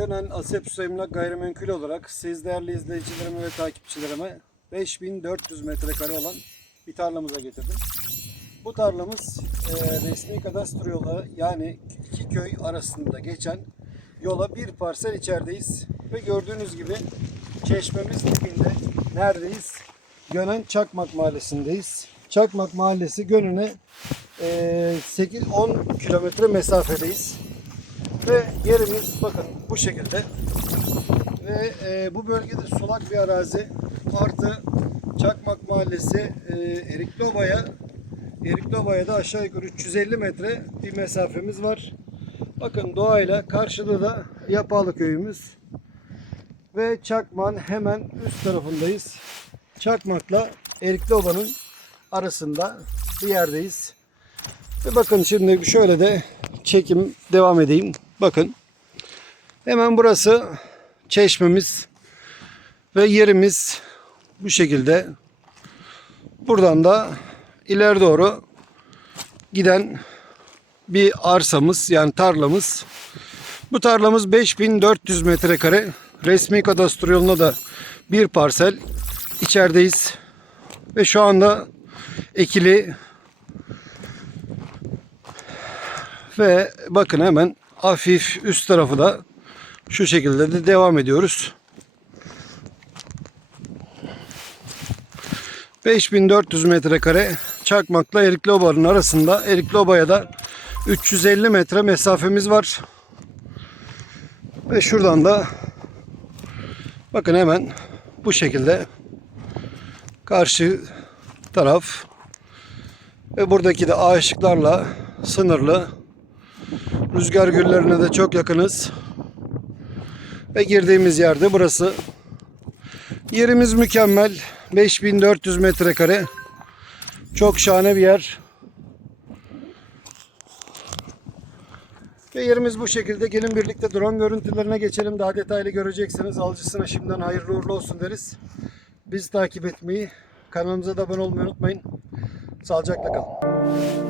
Gönen Asep Emlak Gayrimenkul olarak siz değerli izleyicilerime ve takipçilerime 5400 metrekare olan bir tarlamıza getirdim. Bu tarlamız e, resmi kadastro yolu yani iki köy arasında geçen yola bir parsel içerideyiz. Ve gördüğünüz gibi çeşmemiz dibinde neredeyiz? Gönen Çakmak Mahallesi'ndeyiz. Çakmak Mahallesi Gönen'e e, 8-10 kilometre mesafedeyiz. Ve yerimiz bakın bu şekilde. Ve e, bu bölgede sulak bir arazi. Artı Çakmak Mahallesi e, Erikloba'ya Erikloba'ya da aşağı yukarı 350 metre bir mesafemiz var. Bakın doğayla karşıda da Yapalı köyümüz. Ve Çakmak'ın hemen üst tarafındayız. Çakmak'la Erikloba'nın arasında bir yerdeyiz. Ve bakın şimdi şöyle de çekim devam edeyim. Bakın. Hemen burası çeşmemiz ve yerimiz bu şekilde. Buradan da ileri doğru giden bir arsamız yani tarlamız. Bu tarlamız 5400 metrekare. Resmi kadastro yoluna da bir parsel. içerideyiz. Ve şu anda ekili Ve bakın hemen hafif üst tarafı da şu şekilde de devam ediyoruz. 5400 metrekare Çakmak'la Erikli Oba'nın arasında. Erikli Oba'ya da 350 metre mesafemiz var. Ve şuradan da bakın hemen bu şekilde karşı taraf ve buradaki de ağaçlıklarla sınırlı Rüzgar güllerine de çok yakınız. Ve girdiğimiz yerde burası. Yerimiz mükemmel. 5400 metrekare. Çok şahane bir yer. Ve yerimiz bu şekilde. Gelin birlikte drone görüntülerine geçelim. Daha detaylı göreceksiniz. Alıcısına şimdiden hayırlı uğurlu olsun deriz. Bizi takip etmeyi, kanalımıza da abone olmayı unutmayın. Sağlıcakla kalın.